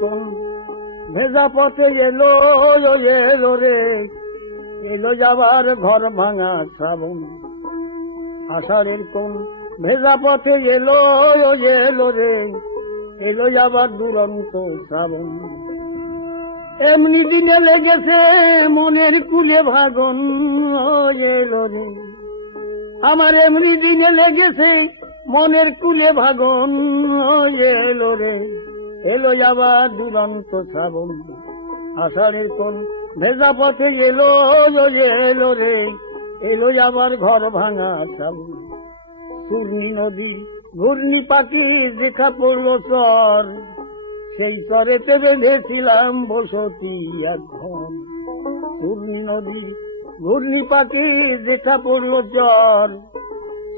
কোন ভেজা পথে এলো এলো রে। এলো যাবার ঘর ভাঙা শ্রাবণ। আষাঢ়ের কোন ভেজা পথে এলো এলো রে। এলো যাবার দুরন্ত শ্রাবণ। এমনি দিনে লেগেছে মনের কুলে ভাগন এলো রে। আমার এমনি দিনে লেগেছে মনের কুলে ভাগন এলো রে। এলো আবার দুরন্ত শ্রাবণ। আষাঢ়ের কোন ভেজা পথে এলো এলো রে। এলো আবার ঘর ভাঙা শ্রাবণ। চূর্ণি নদীর ঘূর্ণি পাখি দেখা পড়ল চর সেই চরেতে বেঁধেছিলাম বসতি এক ঘর। চূর্ণি নদীর ঘূর্ণি পাখি দেখা পড়ল চর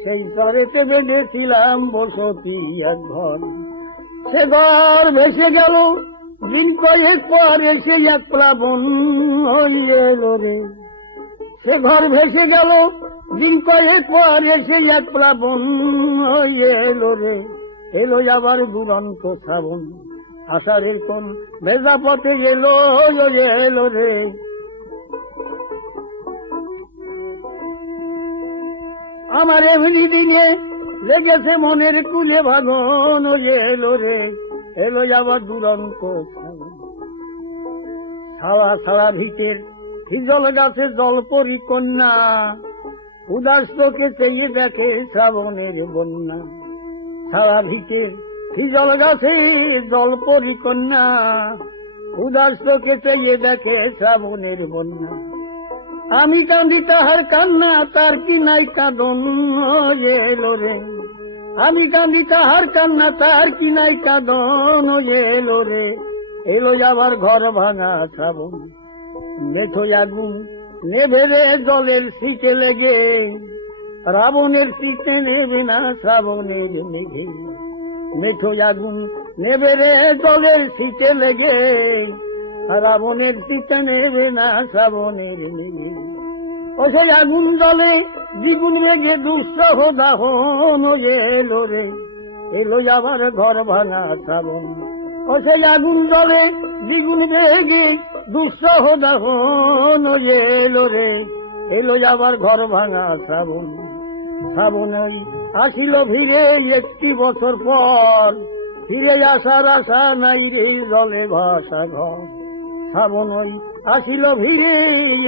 সেই চরেতে বেঁধেছিলাম বসতি এক ঘর। সে ঘর ভেসে গেল দিন কয়েক পর এসে এক প্লাবন হইয়ে রে। সে ঘর ভেসে গেল দিন কয়েক পর এসে এক প্লাবন হইয়ে রে। এলো আবার দুরন্ত শ্রাবণ, আষাঢ়ের কোন ভেজা পথে এলো রে। আমার এমনি দিনে লেগেছে মনের কুলে ভাগন, এলো রে, এলো আবার দুরন্ত ছাড়া ছাড়া ভিটের হিজল গাছে জল পরি কন্যা, উদাস চেয়ে দেখে শ্রাবণের বন্যা। ছাড়া ভিটের হিজল গাছে জল পরি কন্যা, উদাস তোকে চেয়ে দেখে শ্রাবণের বন্যা। আমি কান্দি তাহার কান্না, তার কি নাই কাঁদন? এলো রে। আমি কান্দি তাহার কান্না, তার কি নাই কাঁদন? এলো রে। এলো আবার ঘর ভাঙা শ্রাবণ মেঠো আগুন নেভে রে, জলের সিটে লেগে। রাবণের সিটে নেবে না শ্রাবণের মেঘে। মেঠো আগুন নেবে রে, জলের সিটে লেগে। রাবণের সিটে নেবে না শ্রাবণের মেঘে ও সেই আগুন জলে দ্বিগুণ বেগে দুঃসহ দাহন এলো রে। এলো আবার ঘর ভাঙা শ্রাবণ। ও সেই আগুন জলে দ্বিগুণ বেগে দুঃসহ দাহন এলো রে। এলো আবার ঘর ভাঙা শ্রাবণ। শ্রাবণ ওই আসিল ভিড়ে একটি বছর পর। ফিরে আসার আশা নাই রে জলে ভাষা ঘর। শ্রাবণ ওই আসিল ভিড়ে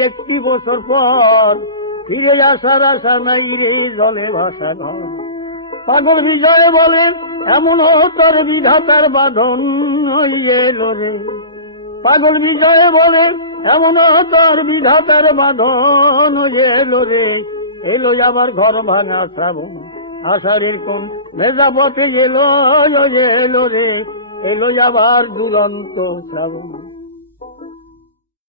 একটি বছর পর। ফিরে আসার আশা নাই রে জলে ভাসা ঘর। পাগল বিজয় বলে, এমন তোর বিধাতার বাঁধন এলো রে। পাগল বিজয় বলে, এমন তোর বিধাতার বাঁধন এলো রে। এলো আবার ঘর ভাঙা শ্রাবণ, আষাঢ়ের কোন ভেজা পথে এলো এলো রে। এলো আবার দুরন্ত শ্রাবণ।